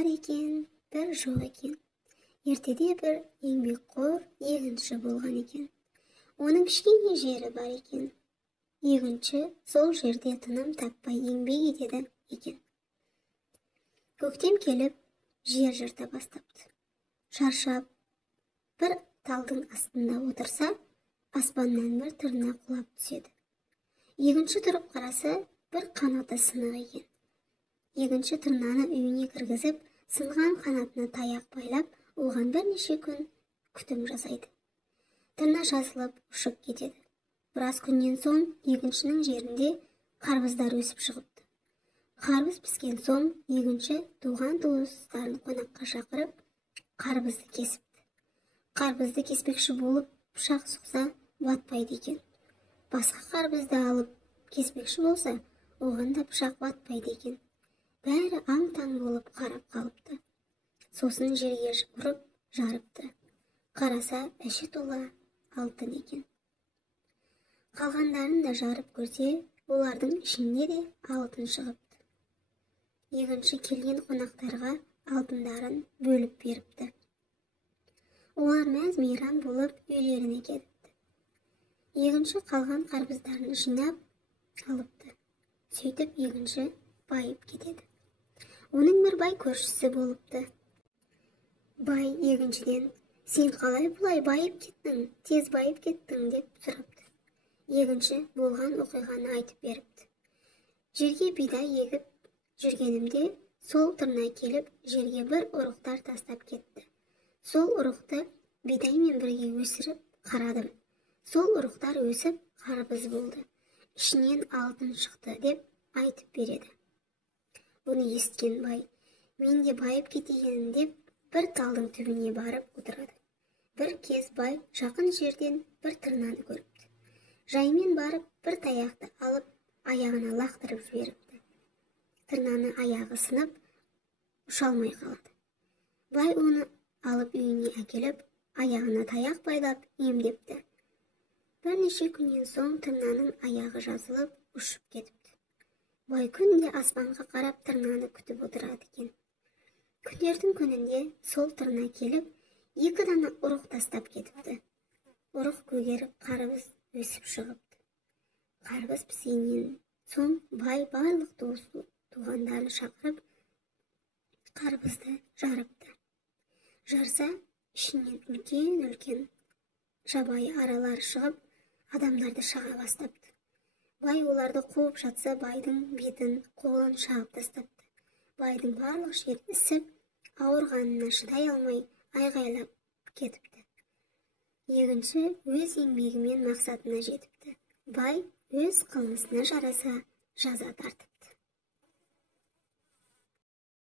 бар екен, бір жоқ екен. Ертеде бір еңбекқор егінші болған екен. Оның кішкене жері бар екен. Егінші сол жерде тыным таппай еңбек етеді екен. Көктем келіп, жер жырта бастапты. Шаршап, бір талдың астында отырса, аспаннан бір тырна құлап түседі. Егінші тұрып қараса, бір қанаты сынық екен. Егінші тырнаны үйіне кіргізіп, сынған қанатына таяқ байлап, оған бірнеше күн күтім жасайды. Тырна жазылып, ұшып кетеді. Біраз күннен соң егіншінің жерінде қарбыздар өсіп шығыпты. Қарбыз піскен соң егінші туған-туыстарын қонаққа шақырып, қарбызды кесіпті. Қарбызды кеспекші болып, пышақ сұқса, батпайды екен. Басқа қарбызды алып кеспекші болса, оған да пышақ батпайды екен. Бәрі аң-таң болып қарап қалыпты. Сосын жерге ұрып жарыпты. Қараса, іші тола алтын екен. Қалғандарын да жарып көрсе, олардың ішінде де алтын шығыпты. Егінші келген қонақтарға алтындарын бөліп беріпті. Олар мәз-мейрам болып үйлеріне кетіпті. Егінші қалған қарбыздарын жинап алыпты. Сөйтіп егінші байып кетеді. Оның бір бай көршісі болыпты. Бай егіншіден: "Сен қалай бұлай байып кеттің, тез байып кеттің?" деп сұрапты. Егінші болған оқиғаны айтып беріпті. Жерге бидай егіп жүргенімде, сол тырна келіп, жерге бір ұрықтар тастап кетті. Сол ұрықты бидаймен бірге өсіріп қарадым. Сол ұрықтар өсіп қарбыз болды. Ішінен алтын шықты деп айтып береді. Бұны естіген бай: "Мен де байып кетейін" деп бір талдың түбіне барып отырады. Бір кез бай жақын жерден бір тырнаны көріпті. Жаймен барып бір таяқты алып, аяғына лақтырып жіберіпті. Тырнаны аяғы сынып, ұша алмай қалады. Бай оны алып үйіне әкеліп, аяғына таяқ байлап емдепті. Бірнеше күннен соң тырнаның аяғы жазылып, ұшып кетіпті. Бай күнде аспанға қарап тырнаны күтіп отырады екен. Күндердің күнінде сол тырна келіп, 2 дана ұрық тастап кетіпті. Ұрық көгеріп, қарбыз өсіп шығыпты. Қарбыз піскеннен соң бай барлық туғандарын шақырып, қарбызды жарыпты. Жарса, ішінен үлкен-үлкен жабайы аралар шығып, адамдарды шаға бастапты. Бай оларды қуып жатса, байдың бетін, қолын шағып тастапты. Байдың барлық жері ісіп, ауырғанына шыдай алмай, айғайлап кетіпті. Егінші өз еңбегімен мақсатына жетіпті. Бай өз қылмысына жараса жаза тартыпты.